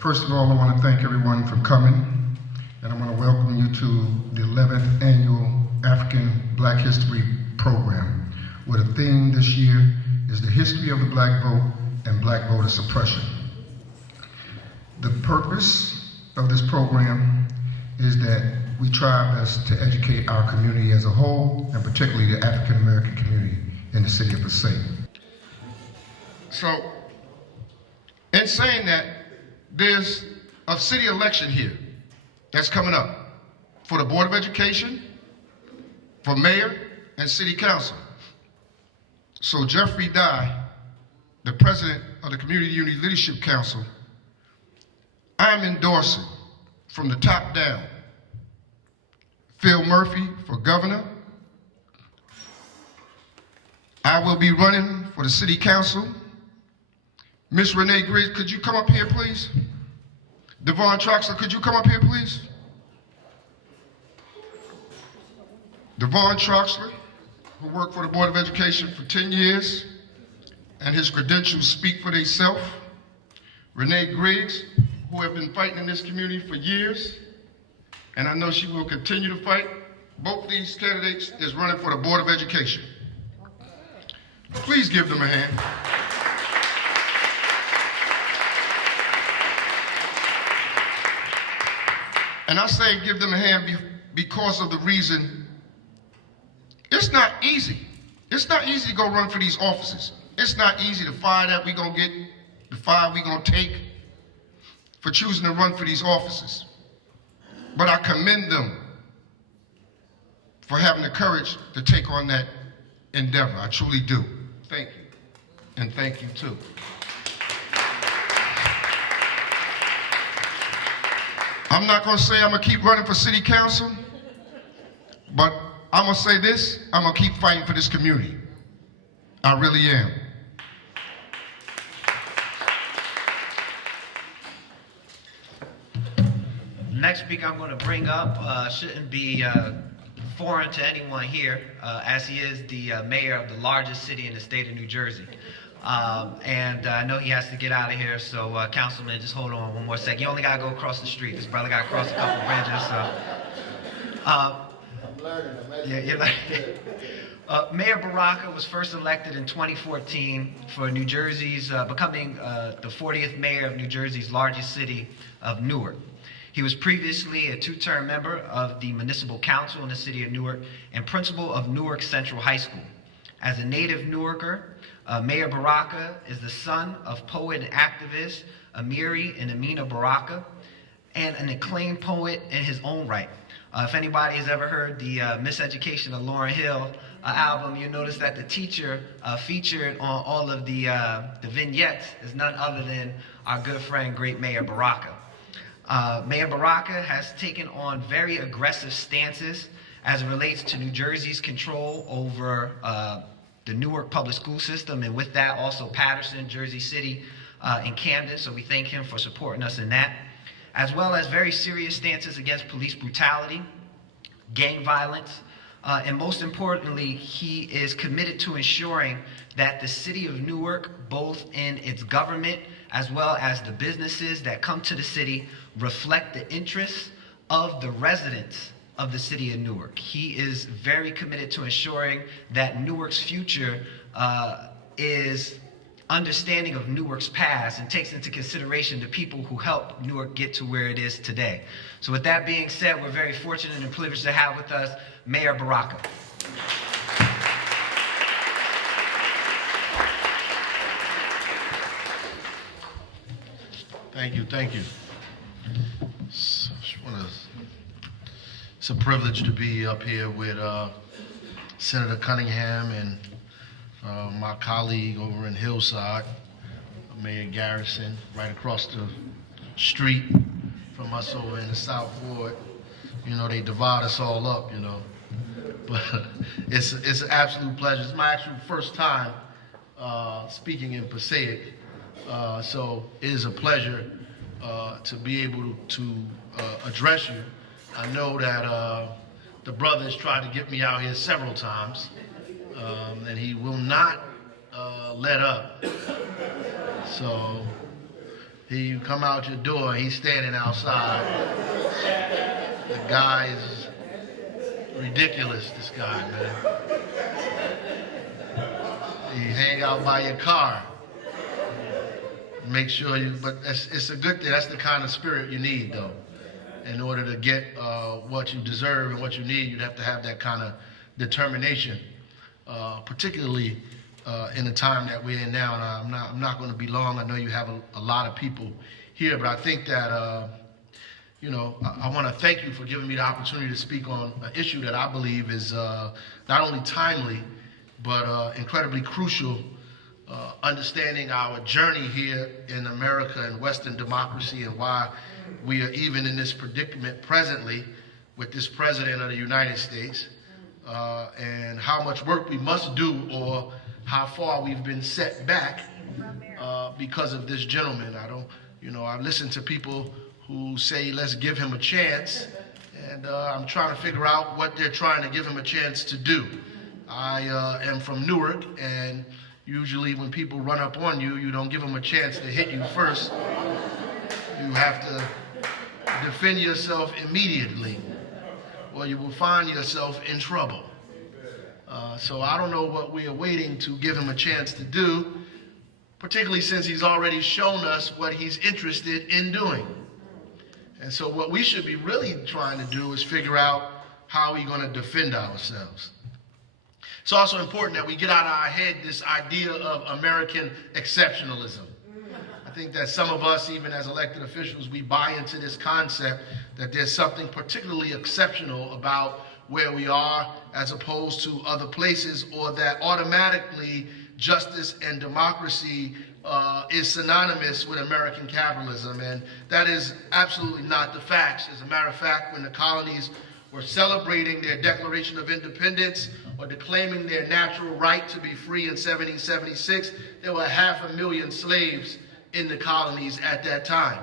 First of all, I want to thank everyone for coming, and I want to welcome you to the 11th Annual African Black History Program, where the theme this year is the history of the black vote and black voter suppression. The purpose of this program is that we try our best to educate our community as a whole, and particularly the African American community in the city of Passaic. So, in saying that, there's a city election here that's coming up for the Board of Education, for mayor, and city council. So Jeffrey Dye, the president of the Community Unity Leadership Council, I'm endorsing from the top down Phil Murphy for governor. I will be running for the city council. Miss Renee Griggs, could you come up here, please? Devon Troxler, could you come up here, please? Devon Troxler, who worked for the Board of Education for 10 years, and his credentials speak for themselves. Renee Griggs, who have been fighting in this community for years, and I know she will continue to fight. Both these candidates is running for the Board of Education. Please give them a hand. And I say give them a hand because of the reason it's not easy. It's not easy to go run for these offices. It's not easy. The fire that we're going to get, the fire we're going to take for choosing to run for these offices. But I commend them for having the courage to take on that endeavor. I truly do. Thank you. And thank you too. I'm not going to say I'm going to keep running for city council, but I'm going to say this, I'm going to keep fighting for this community. I really am. Next speaker I'm going to bring up shouldn't be foreign to anyone here, as he is the mayor of the largest city in the state of New Jersey. And I know he has to get out of here, so Councilman, just hold on one more second. You only got to go across the street. This brother got to cross a couple bridges. So. I'm learning. Yeah, you're learning. Mayor Baraka was first elected in 2014 for New Jersey's, becoming the 40th mayor of New Jersey's largest city of Newark. He was previously a two-term member of the Municipal Council in the city of Newark and principal of Newark Central High School. As a native Newarker, Mayor Baraka is the son of poet and activist Amiri and Amina Baraka, and an acclaimed poet in his own right. If anybody has ever heard the Miseducation of Lauryn Hill album, you notice that the teacher featured on all of the vignettes is none other than our good friend, great Mayor Baraka. Mayor Baraka has taken on very aggressive stances as it relates to New Jersey's control over the Newark public school system, and with that also Patterson, Jersey City, and Camden, so we thank him for supporting us in that, as well as very serious stances against police brutality, gang violence, and most importantly, he is committed to ensuring that the city of Newark, both in its government as well as the businesses that come to the city, reflect the interests of the residents of the city of Newark. He is very committed to ensuring that Newark's future is understanding of Newark's past and takes into consideration the people who helped Newark get to where it is today. So with that being said, we're very fortunate and privileged to have with us Mayor Baraka. Thank you. It's a privilege to be up here with Senator Cunningham and my colleague over in Hillside, Mayor Garrison, right across the street from us over in the South Ward. You know, they divide us all up, you know. But it's an absolute pleasure. It's my actual first time speaking in Passaic. So it is a pleasure to be able to address you. I know that the brother has tried to get me out here several times, and he will not let up. So You come out your door, he's standing outside. The guy is ridiculous, this guy, man. You hang out by your car. Make sure but it's a good thing. That's the kind of spirit you need, though. In order to get what you deserve and what you need, you'd have to have that kind of determination, particularly in the time that we're in now. And I'm not going to be long. I know you have a lot of people here, but I think that, I want to thank you for giving me the opportunity to speak on an issue that I believe is not only timely, but incredibly crucial, understanding our journey here in America and Western democracy and why we are even in this predicament presently with this president of the United States, and how much work we must do or how far we've been set back because of this gentleman. I've listened to people who say, let's give him a chance, and I'm trying to figure out what they're trying to give him a chance to do. I am from Newark, and usually when people run up on you, you don't give them a chance to hit you first. You have to defend yourself immediately, or you will find yourself in trouble. So I don't know what we are waiting to give him a chance to do, particularly since he's already shown us what he's interested in doing. And so what we should be really trying to do is figure out how we're going to defend ourselves. It's also important that we get out of our head this idea of American exceptionalism. I think that some of us, even as elected officials, we buy into this concept that there's something particularly exceptional about where we are as opposed to other places, or that automatically justice and democracy is synonymous with American capitalism. And that is absolutely not the facts. As a matter of fact, when the colonies were celebrating their Declaration of Independence or declaiming their natural right to be free in 1776, there were 500,000 slaves in the colonies at that time.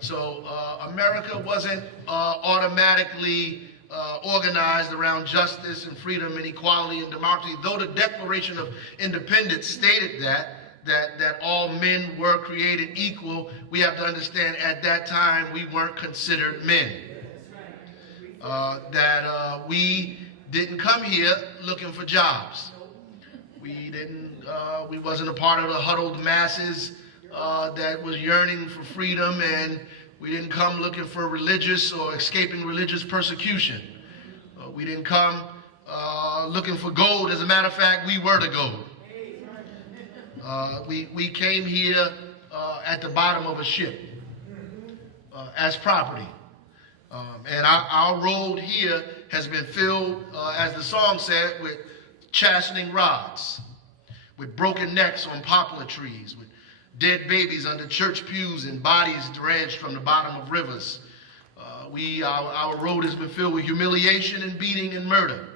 So America wasn't automatically organized around justice and freedom and equality and democracy, though the Declaration of Independence stated that all men were created equal. We have to understand at that time we weren't considered men. We didn't come here looking for jobs. We wasn't a part of the huddled masses that was yearning for freedom, and we didn't come looking for religious or escaping religious persecution. We didn't come looking for gold. As a matter of fact, we were the gold. We came here at the bottom of a ship as property. And our road here has been filled, as the song said, with chastening rods, with broken necks on poplar trees, with dead babies under church pews and bodies drenched from the bottom of rivers. Our road has been filled with humiliation and beating and murder.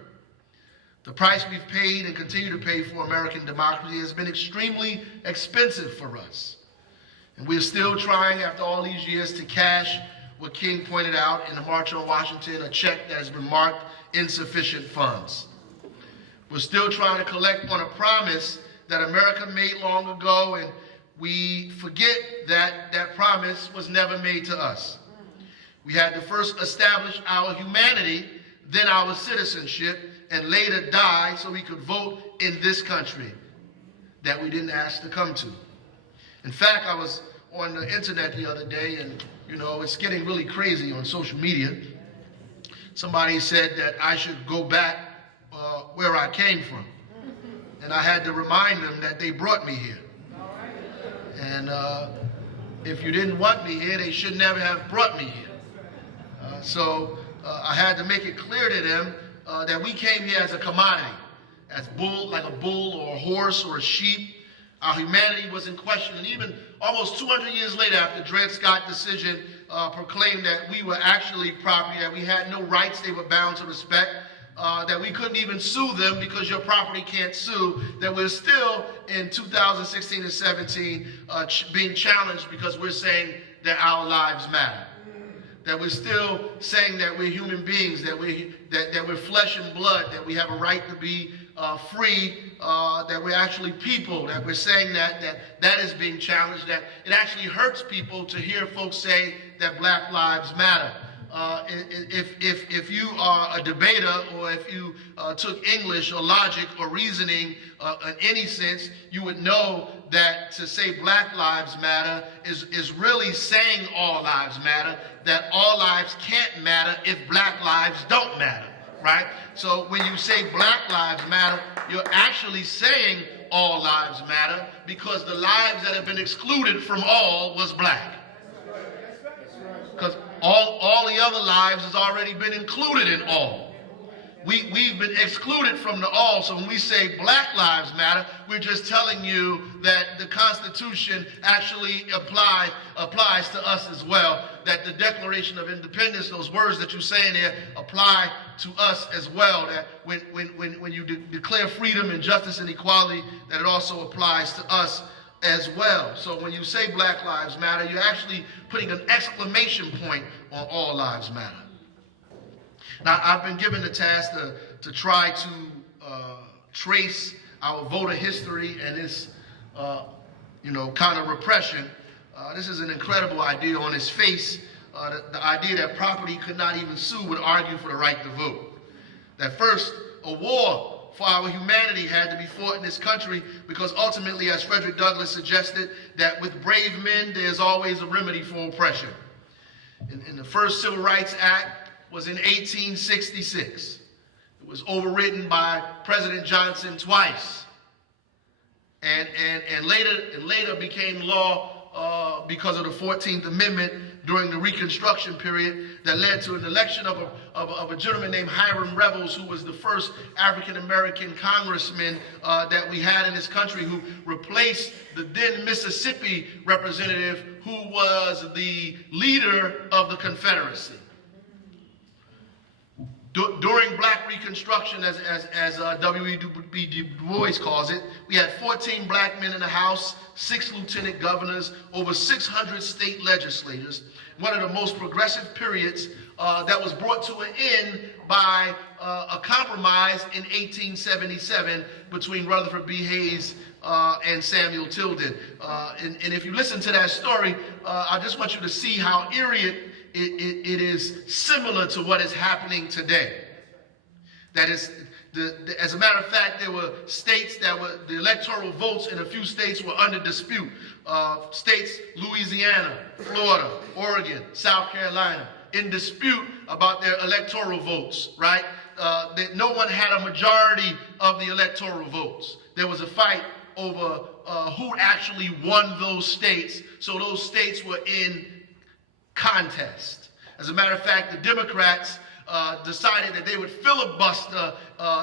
The price we've paid and continue to pay for American democracy has been extremely expensive for us. And we're still trying, after all these years, to cash what King pointed out in the March on Washington, a check that has been marked insufficient funds. We're still trying to collect on a promise that America made long ago, and we forget that that promise was never made to us. We had to first establish our humanity, then our citizenship, and later die so we could vote in this country that we didn't ask to come to. In fact, I was on the internet the other day, and it's getting really crazy on social media. Somebody said that I should go back where I came from. And I had to remind them that they brought me here. And if you didn't want me here, they should never have brought me here. So I had to make it clear to them that we came here as a commodity, like a bull or a horse or a sheep. Our humanity was in question. And even almost 200 years later, after Dred Scott's decision proclaimed that we were actually property, that we had no rights they were bound to respect, that we couldn't even sue them because your property can't sue, that we're still in 2016 and 17 being challenged because we're saying that our lives matter. That we're still saying that we're human beings, that we're flesh and blood, that we have a right to be free, that we're actually people, that we're saying that is being challenged, that it actually hurts people to hear folks say that Black Lives Matter. If you are a debater, or if you took English or logic or reasoning in any sense, you would know that to say Black Lives Matter is really saying all lives matter, that all lives can't matter if Black lives don't matter, right? So when you say Black Lives Matter, you're actually saying all lives matter, because the lives that have been excluded from all was Black. Because all the other lives has already been included in all. We've been excluded from the all, so when we say Black Lives Matter, we're just telling you that the Constitution actually applies to us as well, that the Declaration of Independence, those words that you say in there, apply to us as well, that when you declare freedom and justice and equality, that it also applies to us as well. So when you say Black Lives Matter, you're actually putting an exclamation point on all lives matter. Now, I've been given the task to try to trace our voter history and this, kind of repression. This is an incredible idea on its face. The idea that property could not even sue would argue for the right to vote. That first, a war for our humanity had to be fought in this country, because ultimately, as Frederick Douglass suggested, that with brave men, there's always a remedy for oppression. In the first Civil Rights Act was in 1866. It was overwritten by President Johnson twice, and later became law because of the 14th Amendment during the Reconstruction period, that led to an election of a gentleman named Hiram Revels, who was the first African-American congressman that we had in this country, who replaced the then Mississippi representative, who was the leader of the Confederacy. During Black Reconstruction, as W.E.B. Du Bois calls it, we had 14 Black men in the House, 6 lieutenant governors, over 600 state legislators. One of the most progressive periods that was brought to an end by a compromise in 1877 between Rutherford B. Hayes and Samuel Tilden. And if you listen to that story, I just want you to see how eerie it is similar to what is happening today. That is, as a matter of fact, there were states the electoral votes in a few states were under dispute. States, Louisiana, Florida, Oregon, South Carolina, in dispute about their electoral votes, right? That no one had a majority of the electoral votes. There was a fight over who actually won those states, so those states were in contest. As a matter of fact, the Democrats decided that they would filibuster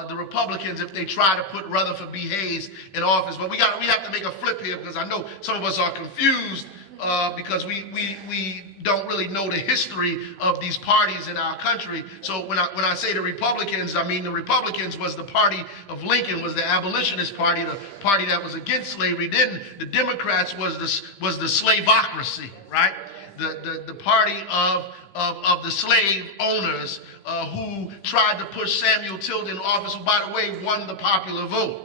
the Republicans if they try to put Rutherford B. Hayes in office. But we have to make a flip here, because I know some of us are confused because we don't really know the history of these parties in our country. So when I say the Republicans, I mean the Republicans was the party of Lincoln, was the abolitionist party, the party that was against slavery. Then the Democrats was the slavocracy, right? The party of the slave owners who tried to push Samuel Tilden in office, who, by the way, won the popular vote.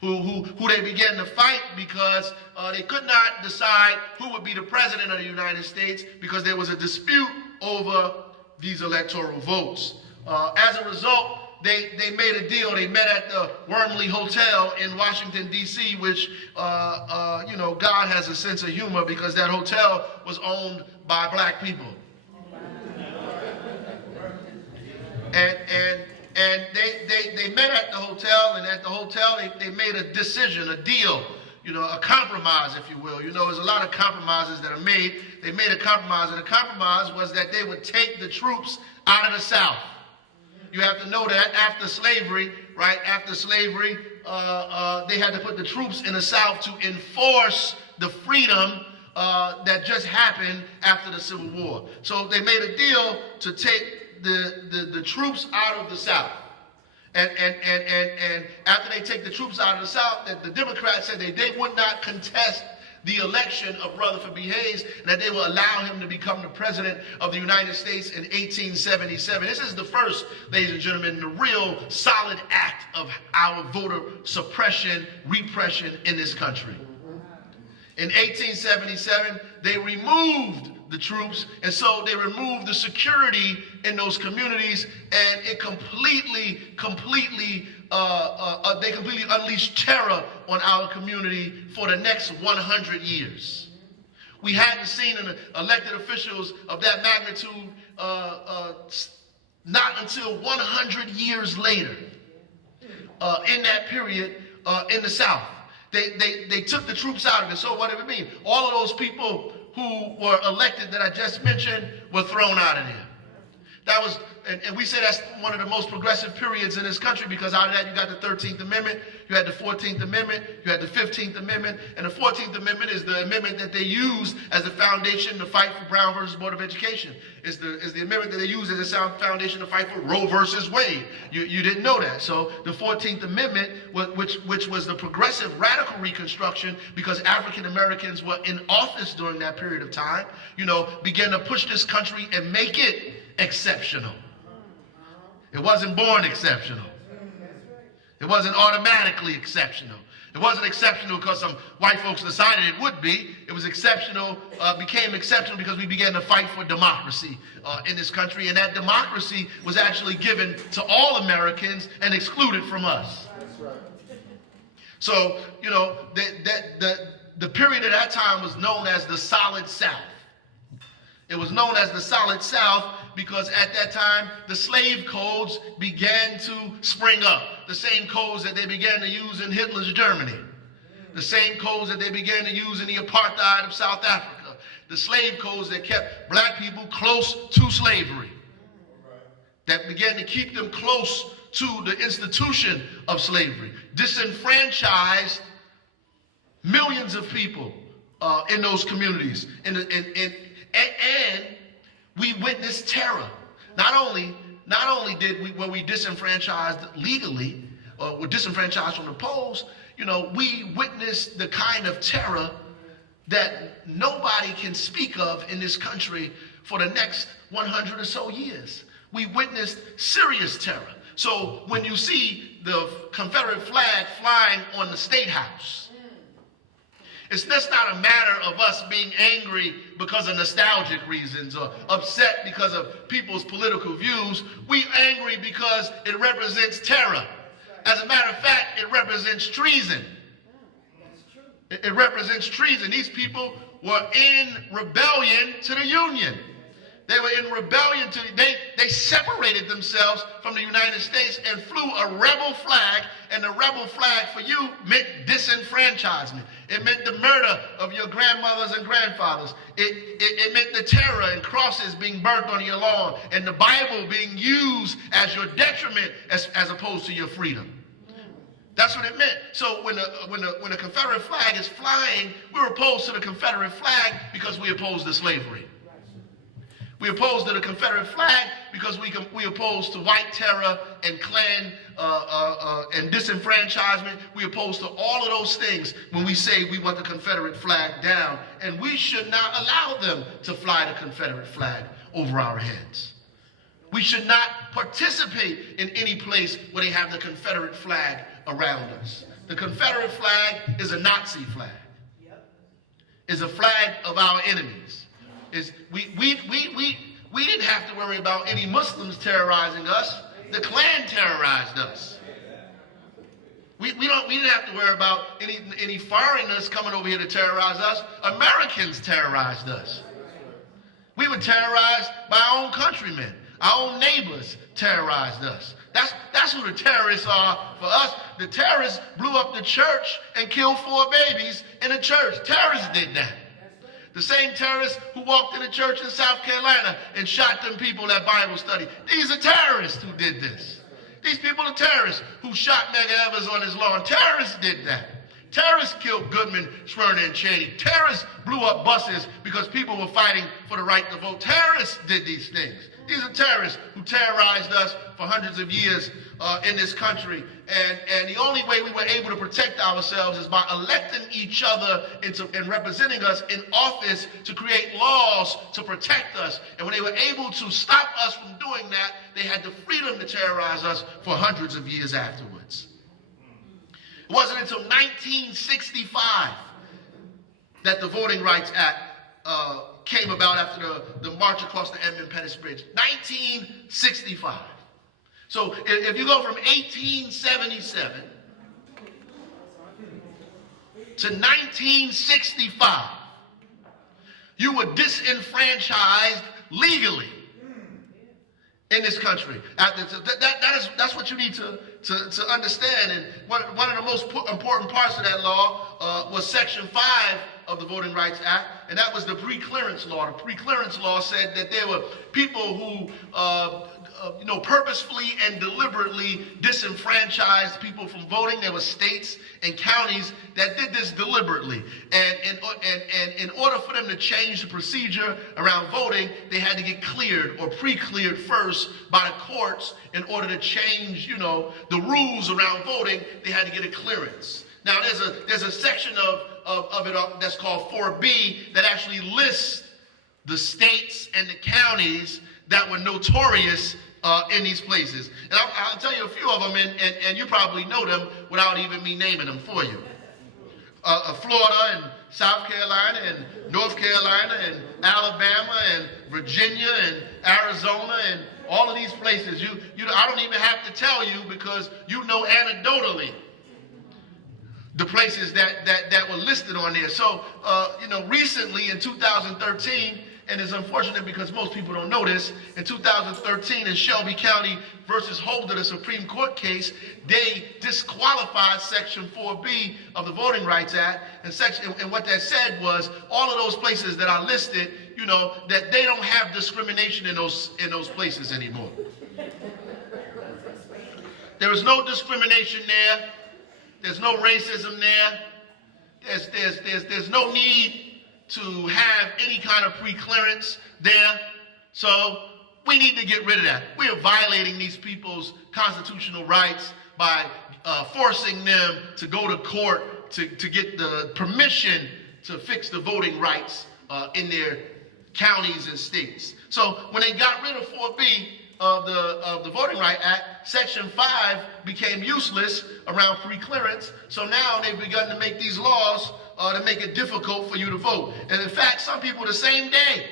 Who they began to fight because they could not decide who would be the president of the United States, because there was a dispute over these electoral votes. As a result, they made a deal. They met at the Wormley Hotel in Washington, D.C., which, God has a sense of humor, because that hotel was owned by Black people. And they met at the hotel, and at the hotel they made a decision, a deal, a compromise, if you will. There's a lot of compromises that are made. They made a compromise, and the compromise was that they would take the troops out of the South. You have to know that after slavery, right, they had to put the troops in the South to enforce the freedom that just happened after the Civil War. So they made a deal to take the troops out of the South. And after they take the troops out of the South, the Democrats said they would not contest the election of Rutherford B. Hayes, and that they will allow him to become the president of the United States in 1877. This is the first, ladies and gentlemen, the real solid act of our voter suppression, repression in this country. In 1877, they removed the troops, and so they removed the security in those communities, and it completely unleashed terror on our community for the next 100 years. We hadn't seen elected officials of that magnitude not until 100 years later in that period in the South. They took the troops out of it. So what did it mean? All of those people who were elected that I just mentioned were thrown out of there. That was, and we say that's one of the most progressive periods in this country, because out of that you got the 13th Amendment, you had the 14th Amendment, you had the 15th Amendment, and the 14th Amendment is the amendment that they used as the foundation to fight for Brown versus Board of Education. Is the amendment that they used as a foundation to fight for Roe versus Wade. You didn't know that. So the 14th Amendment, which was the progressive radical Reconstruction, because African Americans were in office during that period of time, began to push this country and make it exceptional. It wasn't born exceptional. It wasn't automatically exceptional. It wasn't exceptional because some white folks decided it would be. It was exceptional, became exceptional because we began to fight for democracy in this country, and that democracy was actually given to all Americans and excluded from us. That's right. So, the period at that time was known as the Solid South. It was known as the Solid South because at that time, the slave codes began to spring up. The same codes that they began to use in Hitler's Germany. The same codes that they began to use in the apartheid of South Africa. The slave codes that kept black people close to slavery. That began to keep them close to the institution of slavery. Disenfranchised millions of people in those communities. And we witnessed terror. Not only were we disenfranchised legally, or were disenfranchised from the polls, we witnessed the kind of terror that nobody can speak of in this country for the next 100 or so years. We witnessed serious terror. So when you see the Confederate flag flying on the State House, it's just not a matter of us being angry because of nostalgic reasons or upset because of people's political views. We're angry because it represents terror. As a matter of fact, it represents treason. It represents treason. These people were in rebellion to the Union. They were in rebellion to, they separated themselves from the United States and flew a rebel flag, and the rebel flag for you meant disenfranchisement. It meant the murder of your grandmothers and grandfathers. It meant the terror and crosses being burnt on your lawn, and the Bible being used as your detriment as opposed to your freedom. That's what it meant. So when the Confederate flag is flying, we're opposed to the Confederate flag because we oppose to slavery. We opposed to the Confederate flag because we opposed to white terror and Klan and disenfranchisement. We opposed to all of those things when we say we want the Confederate flag down. And we should not allow them to fly the Confederate flag over our heads. We should not participate in any place where they have the Confederate flag around us. The Confederate flag is a Nazi flag. It's a flag of our enemies. We didn't have to worry about any Muslims terrorizing us. The Klan terrorized us. We didn't have to worry about any foreigners coming over here to terrorize us. Americans terrorized us. We were terrorized by our own countrymen. Our own neighbors terrorized us. That's who the terrorists are for us. The terrorists blew up the church and killed 4 babies in a church. Terrorists did that. The same terrorists who walked in the church in South Carolina and shot them people at Bible study. These are terrorists who did this. These people are terrorists who shot Medgar Evers on his lawn. Terrorists did that. Terrorists killed Goodman, Smyrna, and Cheney. Terrorists blew up buses because people were fighting for the right to vote. Terrorists did these things. These are terrorists who terrorized us for hundreds of years in this country. And the only way we were able to protect ourselves is by electing each other and representing us in office to create laws to protect us. And when they were able to stop us from doing that, they had the freedom to terrorize us for hundreds of years afterwards. It wasn't until 1965 that the Voting Rights Act came about after the march across the Edmund Pettus Bridge. 1965. So if you go from 1877 to 1965, you were disenfranchised legally in this country. That's what you need to understand. And one of the most important parts of that law was Section 5 of the Voting Rights Act, and that was the pre-clearance law. The pre-clearance law said that there were people who purposefully and deliberately disenfranchised people from voting. There were states and counties that did this deliberately. And in order for them to change the procedure around voting, they had to get cleared or pre-cleared first by the courts. In order to change, the rules around voting, they had to get a clearance. Now, there's a section of it that's called 4B that actually lists the states and the counties that were notorious in these places. And I'll tell you a few of them, and you probably know them without even me naming them for you. Florida and South Carolina and North Carolina and Alabama and Virginia and Arizona and all of these places. I don't even have to tell you because you know anecdotally the places that were listed on there. So, recently in 2013, and it's unfortunate because most people don't know this, in 2013 in Shelby County versus Holder, the Supreme Court case, they disqualified Section 4B of the Voting Rights Act. And what that said was all of those places that I listed, that they don't have discrimination in those places anymore. There is no discrimination there. There's no racism there. There's no need to have any kind of pre-clearance there. So we need to get rid of that. We are violating these people's constitutional rights by forcing them to go to court to get the permission to fix the voting rights in their counties and states. So when they got rid of 4B of the Voting Rights Act, Section 5 became useless around pre-clearance. So now they've begun to make these laws to make it difficult for you to vote. And in fact, some people the same day,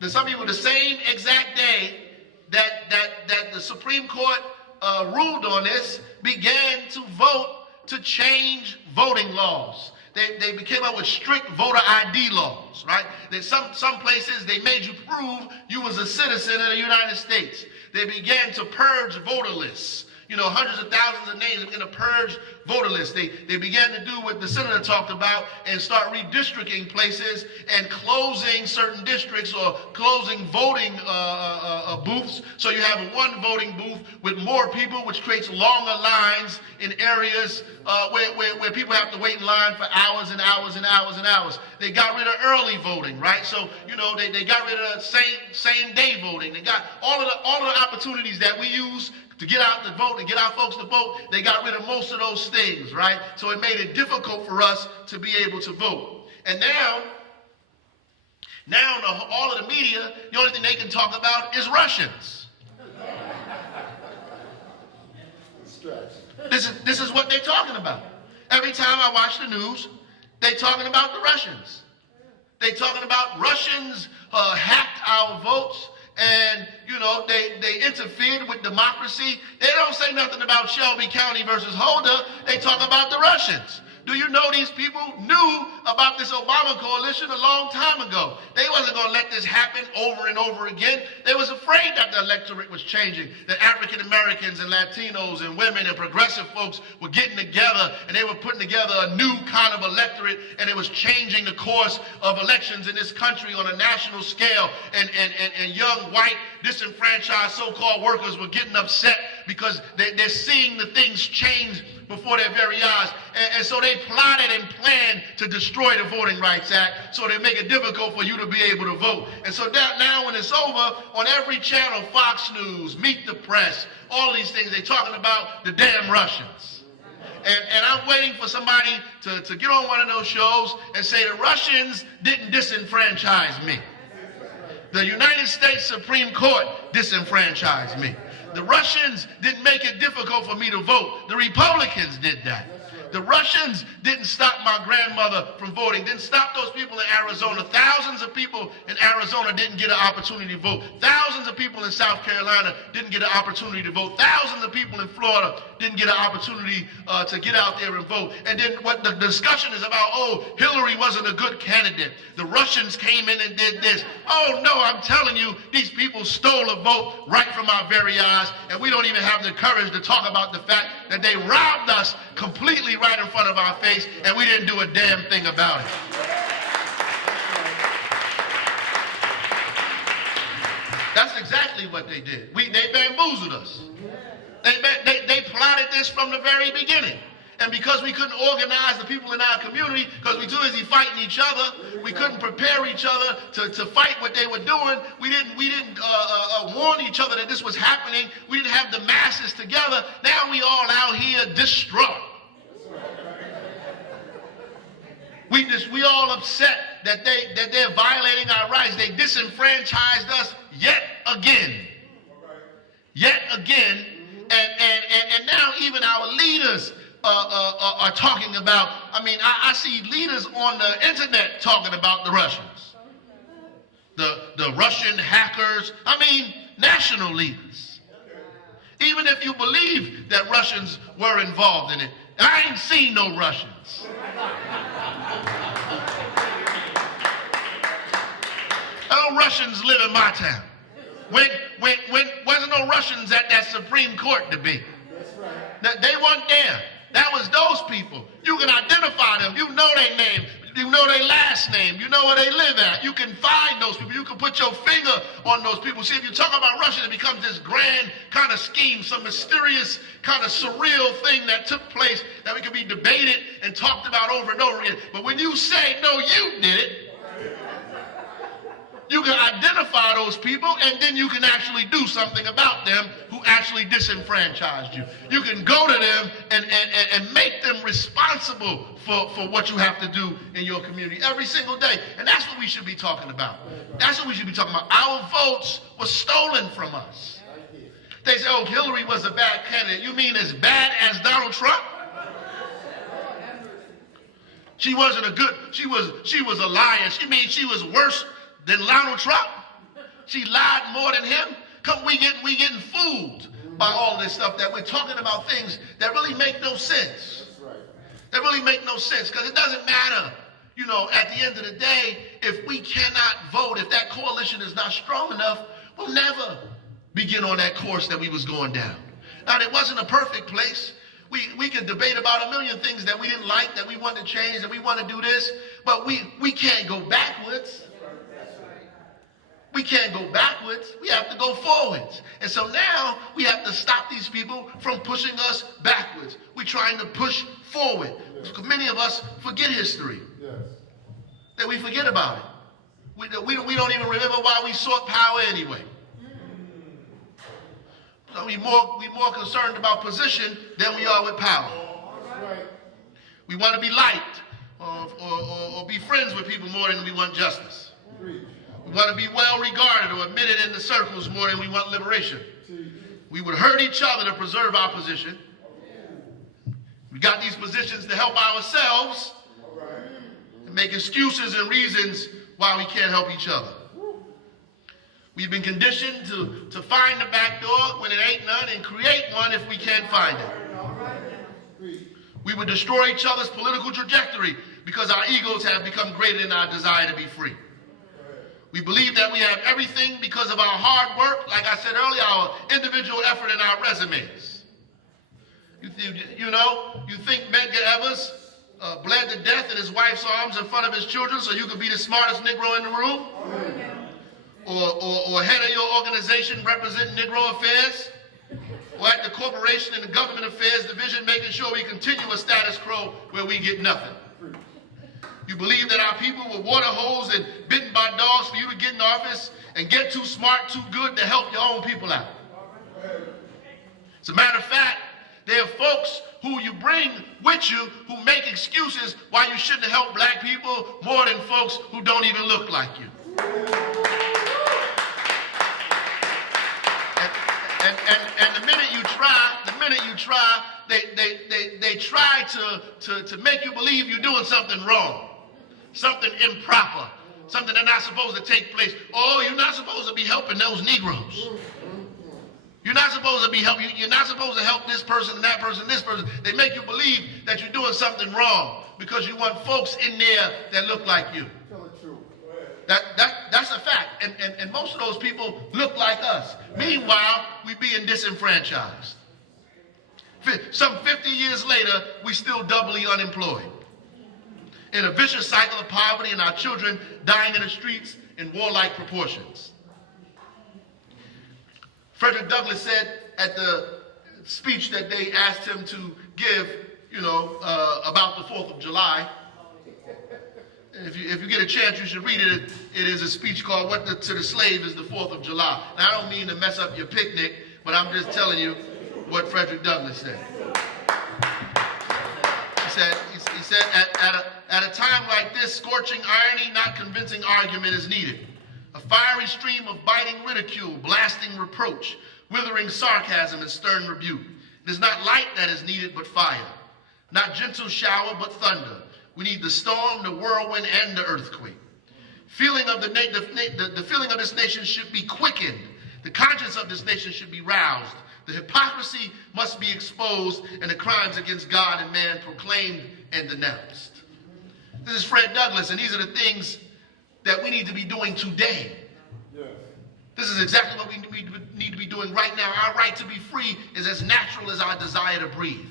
the same exact day that the Supreme Court ruled on this, began to vote to change voting laws. They came up with strict voter ID laws, right? Some places they made you prove you was a citizen of the United States. They began to purge voter lists. Hundreds of thousands of names. They began to purge voter lists. They began to do what the senator talked about and start redistricting places and closing certain districts or closing voting booths. So you have one voting booth with more people, which creates longer lines in areas where people have to wait in line for hours and hours and hours and hours. They got rid of early voting, right? So, they got rid of same day voting. They got all of the opportunities that we use to get out to vote and get our folks to vote. They got rid of most of those things, right? So it made it difficult for us to be able to vote. And now all of the media, the only thing they can talk about is Russians. This is what they're talking about. Every time I watch the news, they're talking about the Russians. They're talking about Russians hacked our votes. And, they interfered with democracy. They don't say nothing about Shelby County versus Holder. They talk about the Russians. Do you know these people knew about this Obama coalition a long time ago? They wasn't going to let this happen over and over again. They was afraid that the electorate was changing, that African Americans and Latinos and women and progressive folks were getting together and they were putting together a new kind of electorate, and it was changing the course of elections in this country on a national scale. And young white disenfranchised so-called workers were getting upset because they're seeing the things change before their very eyes. And so they plotted and planned to destroy the Voting Rights Act so they make it difficult for you to be able to vote. And so that now when it's over, on every channel, Fox News, Meet the Press, all these things, they're talking about the damn Russians. And I'm waiting for somebody to get on one of those shows and say the Russians didn't disenfranchise me. The United States Supreme Court disenfranchised me. The Russians didn't make it difficult for me to vote. The Republicans did that. The Russians didn't stop my grandmother from voting, didn't stop those people in Arizona. Thousands of people in Arizona didn't get an opportunity to vote. Thousands of people in South Carolina didn't get an opportunity to vote. Thousands of people in Florida didn't get an opportunity to get out there and vote. And then what the discussion is about, oh, Hillary wasn't a good candidate. The Russians came in and did this. Oh, no, I'm telling you, these people stole a vote right from our very eyes, and we don't even have the courage to talk about the fact that they robbed us completely right in front of our face, and we didn't do a damn thing about it. That's exactly what they did. They bamboozled us. They plotted this from the very beginning. And because we couldn't organize the people in our community, because we were too busy fighting each other, we couldn't prepare each other to fight what they were doing. We didn't warn each other that this was happening. We didn't have the masses together. Now we all out here distraught. We all upset that they're violating our rights. They disenfranchised us yet again. Yet again. And now even our leaders are talking about, I see leaders on the internet talking about the Russians. The Russian hackers, national leaders. Even if you believe that Russians were involved in it, I ain't seen no Russians. No Russians live in my town. When wasn't no Russians at that Supreme Court debate? They weren't there. That was those people. You can identify them. You know their name. You know their last name. You know where they live at. You can find those people. You can put your finger on those people. See, if you talk about Russia, it becomes this grand kind of scheme, some mysterious kind of surreal thing that took place that we could be debated and talked about over and over again. But when you say, no, you did it, you can identify those people, and then you can actually do something about them who actually disenfranchised you. You can go to them and make them responsible for what you have to do in your community every single day. And that's what we should be talking about. That's what we should be talking about. Our votes were stolen from us. They say, oh, Hillary was a bad candidate. You mean as bad as Donald Trump? She wasn't a good, she was a liar. You mean she was worse than Donald Trump? She lied more than him? We getting fooled by all this stuff that we're talking about, things that really make no sense. That really make no sense, because it doesn't matter, at the end of the day, if we cannot vote, if that coalition is not strong enough, we'll never begin on that course that we was going down. Now, it wasn't a perfect place. We could debate about a million things that we didn't like, that we want to change, that we want to do this, but we can't go backwards. We can't go backwards. We have to go forwards. And so now we have to stop these people from pushing us backwards. We're trying to push forward. Many of us forget history. Yes. That we forget about it. We don't even remember why we sought power anyway. So we're more concerned about position than we are with power. Right. We want to be liked or be friends with people more than we want justice. Agreed. We want to be well regarded or admitted in the circles more than we want liberation. We would hurt each other to preserve our position. We got these positions to help ourselves and make excuses and reasons why we can't help each other. We've been conditioned to find the back door when it ain't none and create one if we can't find it. We would destroy each other's political trajectory because our egos have become greater than our desire to be free. We believe that we have everything because of our hard work, like I said earlier, our individual effort and our resumes. You think Medgar Evers bled to death in his wife's arms in front of his children so you could be the smartest Negro in the room? Or head of your organization representing Negro affairs? or at the Corporation and the Government Affairs Division, making sure we continue a status quo where we get nothing. You believe that our people were water holes and bitten by dogs for you to get in office and get too smart, too good to help your own people out. As a matter of fact, there are folks who you bring with you who make excuses why you shouldn't help black people more than folks who don't even look like you. And the minute you try, they try to make you believe you're doing something wrong, something improper, something that's not supposed to take place. Oh, you're not supposed to be helping those Negroes. You're not supposed to be helping. You're not supposed to help this person and that person and this person. They make you believe that you're doing something wrong because you want folks in there that look like you. That's a fact. And most of those people look like us. Meanwhile, we being disenfranchised. Some 50 years later, we still doubly unemployed. In a vicious cycle of poverty and our children dying in the streets in warlike proportions. Frederick Douglass said at the speech that they asked him to give, about the 4th of July. If you get a chance, you should read it. It is a speech called "What to the Slave is the 4th of July." And I don't mean to mess up your picnic, but I'm just telling you what Frederick Douglass said. He said, at a time like this, scorching irony, not convincing argument is needed. A fiery stream of biting ridicule, blasting reproach, withering sarcasm and stern rebuke. It is not light that is needed, but fire. Not gentle shower, but thunder. We need the storm, the whirlwind, and the earthquake. The feeling of this nation should be quickened. The conscience of this nation should be roused. The hypocrisy must be exposed, and the crimes against God and man proclaimed and denounced. This is Fred Douglass, and these are the things that we need to be doing today. Yes. This is exactly what we need to be doing right now. Our right to be free is as natural as our desire to breathe.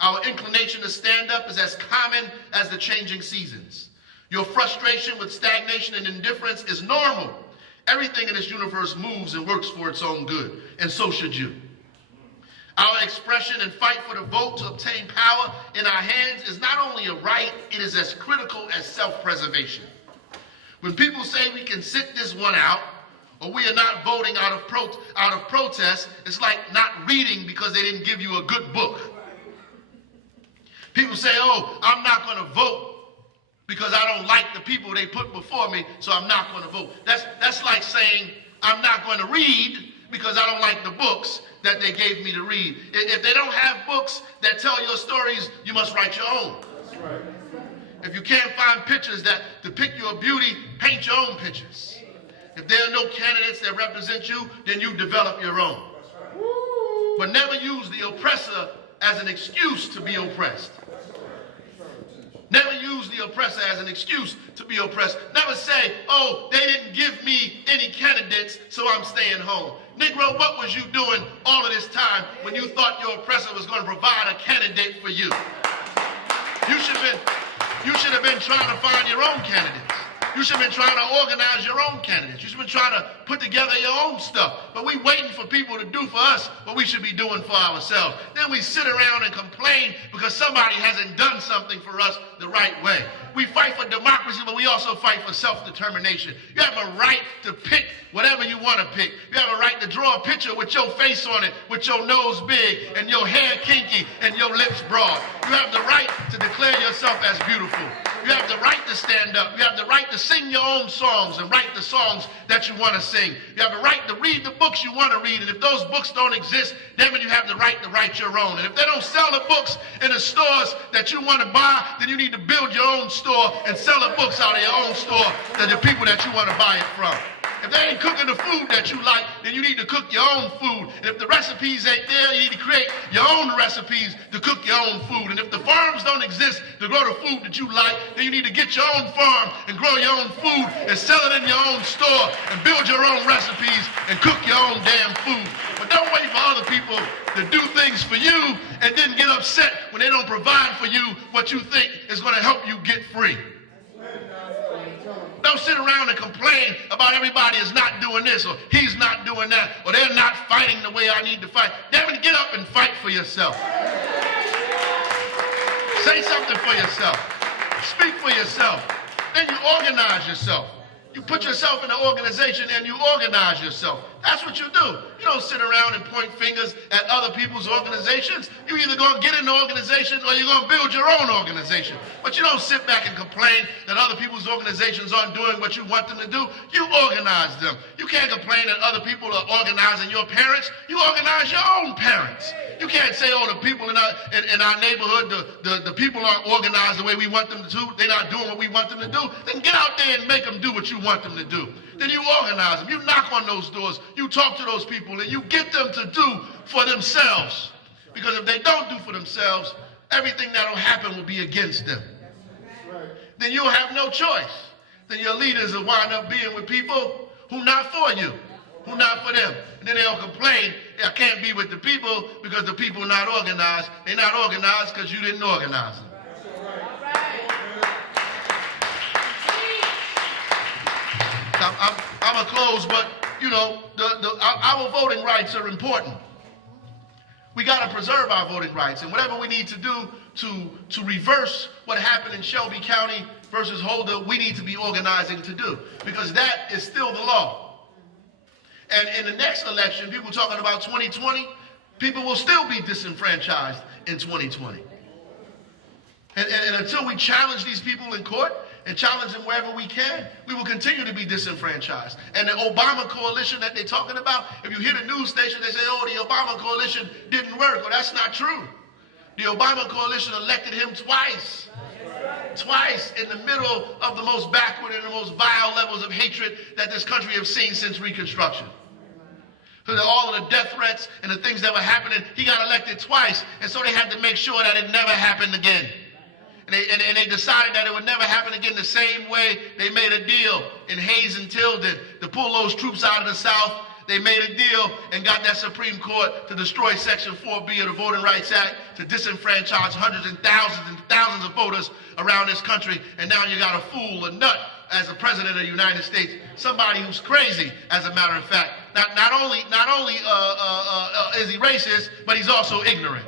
Our inclination to stand up is as common as the changing seasons. Your frustration with stagnation and indifference is normal. Everything in this universe moves and works for its own good, and so should you. Our expression and fight for the vote to obtain power in our hands is not only a right, it is as critical as self-preservation. When people say we can sit this one out, or we are not voting out of protest, it's like not reading because they didn't give you a good book. People say, oh, I'm not going to vote because I don't like the people they put before me, so I'm not going to vote. That's like saying I'm not going to read because I don't like the books that they gave me to read. If they don't have books that tell your stories, you must write your own. That's right. If you can't find pictures that depict your beauty, paint your own pictures. If there are no candidates that represent you, then you develop your own. But never use the oppressor as an excuse to be oppressed. Never use the oppressor as an excuse to be oppressed. Never say, oh, they didn't give me any candidates, so I'm staying home. Negro, what was you doing all of this time when you thought your oppressor was going to provide a candidate for you? You should have been trying to find your own candidates. You should have been trying to organize your own candidates. You should have been trying to put together your own stuff. But we waiting for people to do for us what we should be doing for ourselves. Then we sit around and complain because somebody hasn't done something for us the right way. We fight for democracy, but we also fight for self-determination. You have a right to pick whatever you want to pick. You have a right to draw a picture with your face on it, with your nose big, and your hair kinky, and your lips broad. You have the right to declare yourself as beautiful. You have the right to stand up. You have the right to sing your own songs and write the songs that you want to sing. You have the right to read the books you want to read. And if those books don't exist, then you have the right to write your own. And if they don't sell the books in the stores that you want to buy, then you need to build your own store and sell the books out of your own store to the people that you want to buy it from. If they ain't cooking the food that you like, then you need to cook your own food. And if the recipes ain't there, you need to create your own recipes to cook your own food. And if the farms don't exist to grow the food that you like, then you need to get your own farm and grow your own food and sell it in your own store and build your own recipes and cook your own damn food. But don't wait for other people to do things for you and then get upset when they don't provide for you what you think is going to help you get free. don't sit around and complain about everybody is not doing this, or he's not doing that, or they're not fighting the way I need to fight. Devin, get up and fight for yourself. Say something for yourself. Speak for yourself. Then you organize yourself. You put yourself in an organization and you organize yourself. That's what you do. You don't sit around and point fingers at other people's organizations. You're either going to get in the organization or you're going to build your own organization. But you don't sit back and complain that other people's organizations aren't doing what you want them to do. You organize them. You can't complain that other people are organizing your parents. You organize your own parents. You can't say, oh, the people in our neighborhood, the people aren't organized the way we want them to do. They're not doing what we want them to do. Then get out there and make them do what you want them to do. Then you organize them. You knock on those doors. You talk to those people and you get them to do for themselves. Because if they don't do for themselves, everything that'll happen will be against them. Then you'll have no choice. Then your leaders will wind up being with people who not for you, who not for them. And then they'll complain, I can't be with the people because the people are not organized. They're not organized because you didn't organize them. I'm going to close, but, you know, our voting rights are important. We got to preserve our voting rights, and whatever we need to do to reverse what happened in Shelby County versus Holder, we need to be organizing to do, because that is still the law. And in the next election, people talking about 2020, people will still be disenfranchised in 2020. And until we challenge these people in court and challenge them wherever we can, we will continue to be disenfranchised. And the Obama coalition that they're talking about, if you hear the news station, they say, oh, the Obama coalition didn't work. Well, that's not true. The Obama coalition elected him twice. Twice in the middle of the most backward and the most vile levels of hatred that this country has seen since Reconstruction. So that all of the death threats and the things that were happening, he got elected twice. And so they had to make sure that it never happened again. And they decided that it would never happen again the same way they made a deal in Hayes and Tilden to pull those troops out of the South. They made a deal and got that Supreme Court to destroy Section 4B of the Voting Rights Act, to disenfranchise hundreds and thousands of voters around this country. And now you got a fool, a nut, as the President of the United States, somebody who's crazy, as a matter of fact. Not only is he racist, but he's also ignorant.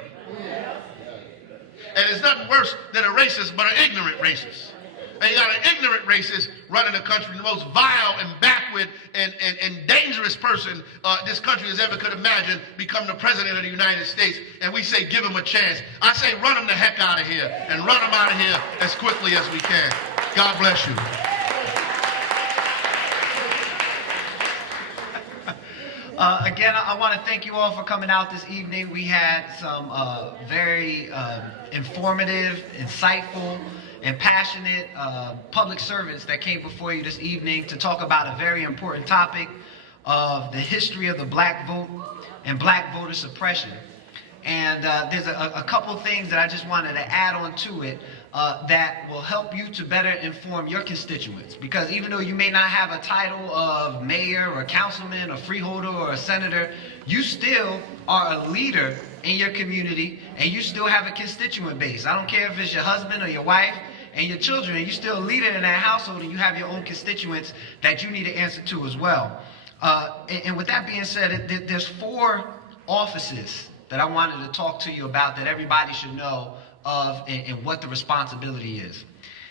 And it's nothing worse than a racist, but an ignorant racist. And you got an ignorant racist running the country, the most vile and backward and dangerous person this country has ever could imagine, become the President of the United States. And we say, give him a chance. I say, run him the heck out of here, and run him out of here as quickly as we can. God bless you. Again, I want to thank you all for coming out this evening. We had some very informative, insightful, and passionate public servants that came before you this evening to talk about a very important topic of the history of the black vote and black voter suppression. And there's a couple things that I just wanted to add on to it that will help you to better inform your constituents. Because even though you may not have a title of mayor or councilman or freeholder or a senator, you still are a leader in your community, and you still have a constituent base. I don't care if it's your husband or your wife and your children, you're still a leader in that household, and you have your own constituents that you need to answer to as well. And with that being said, there's 4 offices that I wanted to talk to you about that everybody should know of and what the responsibility is.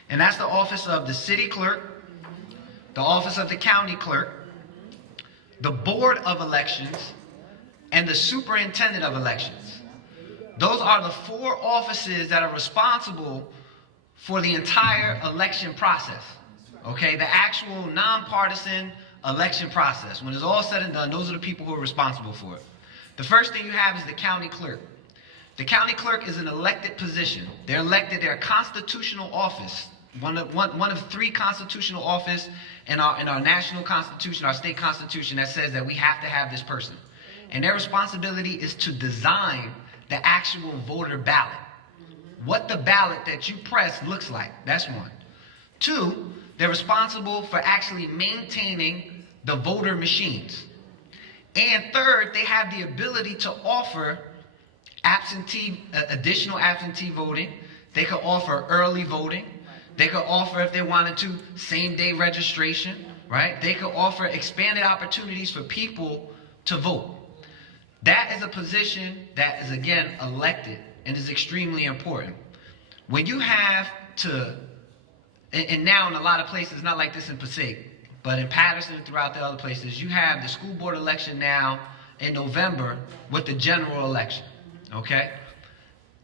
And that's the office of the city clerk, the office of the county clerk, the board of elections, and the superintendent of elections. Those are the 4 offices that are responsible for the entire election process. Okay, the actual nonpartisan election process. When it's all said and done, those are the people who are responsible for it. The first thing you have is the county clerk. The county clerk is an elected position. They're elected, they're a constitutional office, one of 3 constitutional offices in our national constitution, our state constitution, that says that we have to have this person. And their responsibility is to design the actual voter ballot. What the ballot that you press looks like. That's 1. 2, they're responsible for actually maintaining the voter machines. And 3rd, they have the ability to offer additional absentee voting. They can offer early voting. They could offer, if they wanted to, same-day registration, right? They could offer expanded opportunities for people to vote. That is a position that is, again, elected and is extremely important. When you have to, and now in a lot of places, not like this in Passaic, but in Patterson and throughout the other places, you have the school board election now in November with the general election, okay?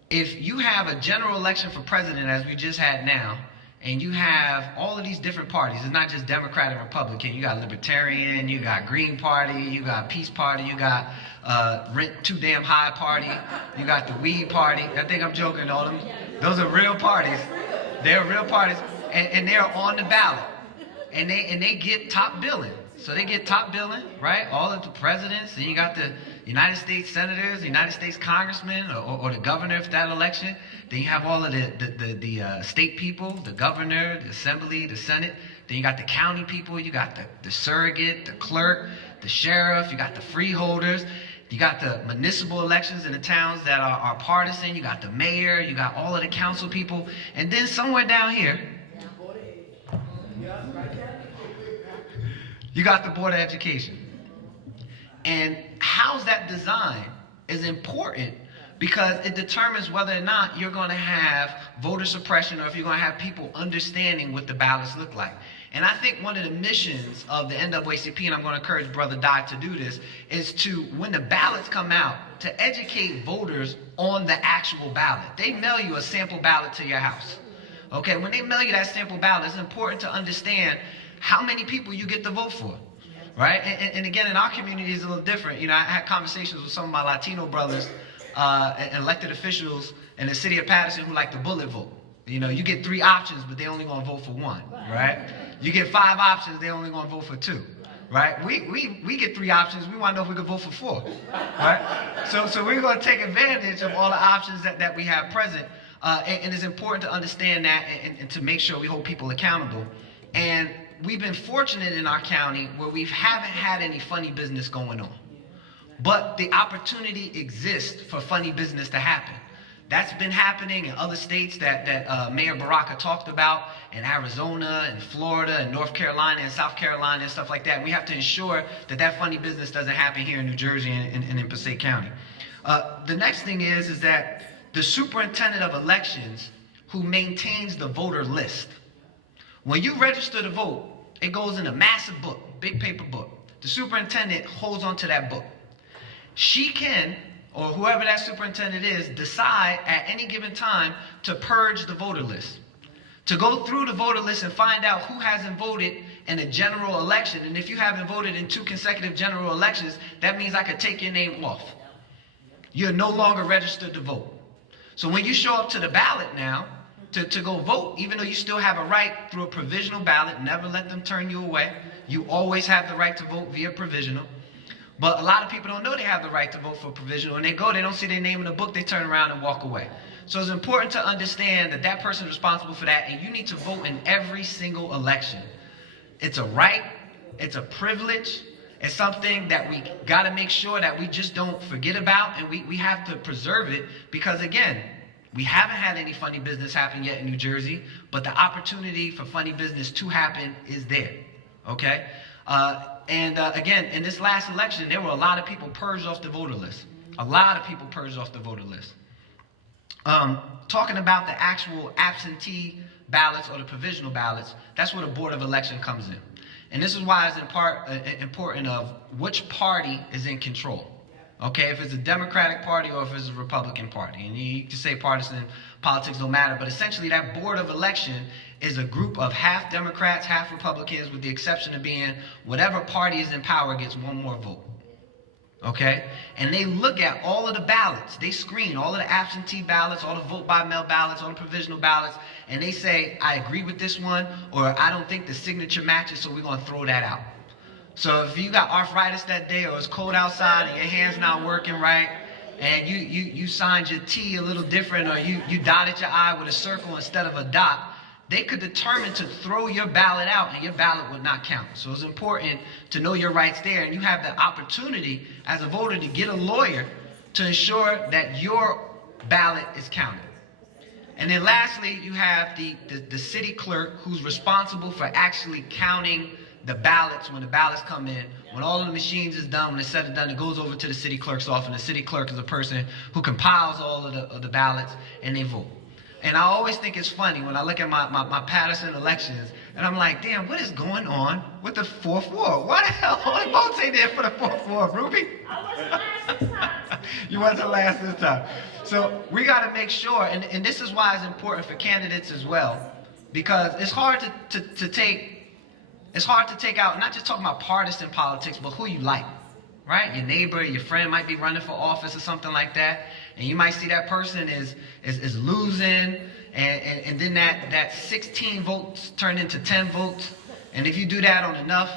If you have a general election for president, as we just had now, and you have all of these different parties, it's not just Democrat and Republican, you got Libertarian, you got Green Party, you got Peace Party, you got Rent Too Damn High Party, you got the Weed Party. I think I'm joking, all them. Those are real parties. They're real parties, and they're on the ballot, and they get top billing. So they get top billing, right? All of the presidents, and you got the United States senators, the United States congressmen, or the governor for that election. Then you have all of the state people, the governor, the assembly, the senate. Then you got the county people, you got the surrogate, the clerk, the sheriff, you got the freeholders. You got the municipal elections in the towns that are partisan. You got the mayor, you got all of the council people. And then somewhere down here, you got the Board of Education. And how's that designed is important because it determines whether or not you're going to have voter suppression or if you're going to have people understanding what the ballots look like. And I think one of the missions of the NAACP, and I'm going to encourage Brother Dye to do this, is to, when the ballots come out, to educate voters on the actual ballot. They mail you a sample ballot to your house. Okay, when they mail you that sample ballot, it's important to understand how many people you get to vote for, right? And again, in our community, it's a little different. You know, I had conversations with some of my Latino brothers, elected officials in the city of Patterson who like the bullet vote. You know, you get 3 options, but they only gonna vote for 1, right? You get 5 options, they only gonna vote for 2, right? We get 3 options, we wanna know if we can vote for 4, right? So we're gonna take advantage of all the options that we have present, and it's important to understand that and to make sure we hold people accountable. And we've been fortunate in our county where we haven't had any funny business going on. But the opportunity exists for funny business to happen. That's been happening in other states that Mayor Baraka talked about, in Arizona, and Florida, and North Carolina, and South Carolina, and stuff like that. We have to ensure that that funny business doesn't happen here in New Jersey and in Passaic County. The next thing is that the superintendent of elections who maintains the voter list. When you register to vote, it goes in a massive book, big paper book. The superintendent holds onto that book. She can, or whoever that superintendent is, decide at any given time to purge the voter list. To go through the voter list and find out who hasn't voted in a general election. And if you haven't voted in 2 consecutive general elections, that means I could take your name off. You're no longer registered to vote. So when you show up to the ballot now, to go vote, even though you still have a right through a provisional ballot, never let them turn you away. You always have the right to vote via provisional. But a lot of people don't know they have the right to vote for provisional. When they go, they don't see their name in the book, they turn around and walk away. So it's important to understand that that person is responsible for that, and you need to vote in every single election. It's a right, it's a privilege, it's something that we got to make sure that we just don't forget about, and we have to preserve it because, again, we haven't had any funny business happen yet in New Jersey, but the opportunity for funny business to happen is there, okay? Again, in this last election, there were a lot of people purged off the voter list. A lot of people purged off the voter list. Talking about the actual absentee ballots or the provisional ballots, that's where the Board of Election comes in. And this is why it's important of which party is in control. Okay, if it's a Democratic Party or if it's a Republican Party. And you can say partisan politics don't matter, but essentially that Board of Election is a group of half Democrats, half Republicans, with the exception of being whatever party is in power gets 1 more vote. Okay? And they look at all of the ballots. They screen all of the absentee ballots, all the vote-by-mail ballots, all the provisional ballots, and they say, I agree with this one, or I don't think the signature matches, so we're going to throw that out. So if you got arthritis that day, or it's cold outside and your hand's not working right, and you signed your T a little different, or you dotted your I with a circle instead of a dot, they could determine to throw your ballot out and your ballot would not count. So it's important to know your rights there, and you have the opportunity as a voter to get a lawyer to ensure that your ballot is counted. And then lastly, you have the city clerk who's responsible for actually counting the ballots when the ballots come in. When all of the machines is done, when it's said and done, it goes over to the city clerk's office, and the city clerk is a person who compiles all of the ballots, and they vote. And I always think it's funny when I look at my Patterson elections, and I'm like, damn, what is going on with the 4th Ward? Why the hell all the votes ain't there for the 4th Ward, Ruby? I wasn't last this time. You wasn't last this time. So we got to make sure, and this is why it's important for candidates as well, because it's hard to take out, not just talking about partisan politics, but who you like, right? Your neighbor, your friend might be running for office or something like that, and you might see that person is losing, and then that 16 votes turn into 10 votes, and if you do that on enough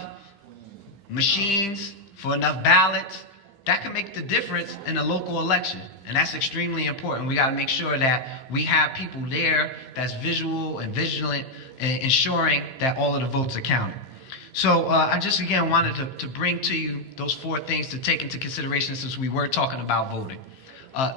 machines, for enough ballots, that can make the difference in a local election, and that's extremely important. We got to make sure that we have people there that's visual and vigilant, and ensuring that all of the votes are counted. So I just again wanted to bring to you those 4 things to take into consideration since we were talking about voting.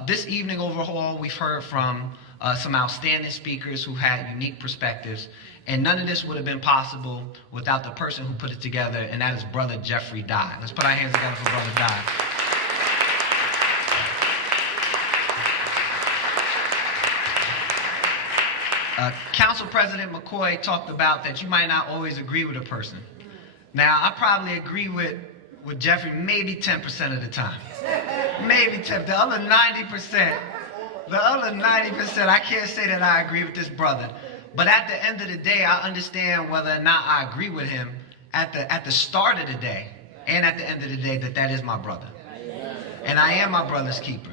This evening overall, we've heard from some outstanding speakers who had unique perspectives, and none of this would have been possible without the person who put it together, and that is Brother Jeffrey Dye. Let's put our hands together for Brother Dye. Council President McCoy talked about that you might not always agree with a person. Now, I probably agree with Jeffrey maybe 10% of the time. Maybe 10. The other 90%, I can't say that I agree with this brother. But at the end of the day, I understand whether or not I agree with him at the start of the day and at the end of the day that is my brother. And I am my brother's keeper.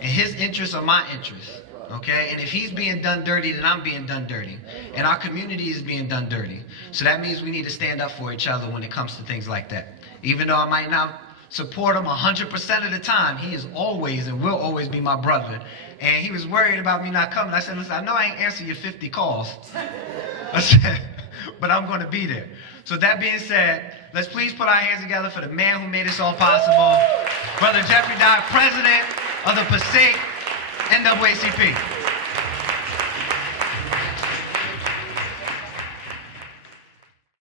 And his interests are my interests. Okay, and if he's being done dirty, then I'm being done dirty. And our community is being done dirty. So that means we need to stand up for each other when it comes to things like that. Even though I might not support him 100% of the time, he is always and will always be my brother. And he was worried about me not coming. I said, listen, I know I ain't answer your 50 calls. I said, but I'm going to be there. So that being said, let's please put our hands together for the man who made this all possible, Brother Jeffrey Dye, President of the Passaic NAACP.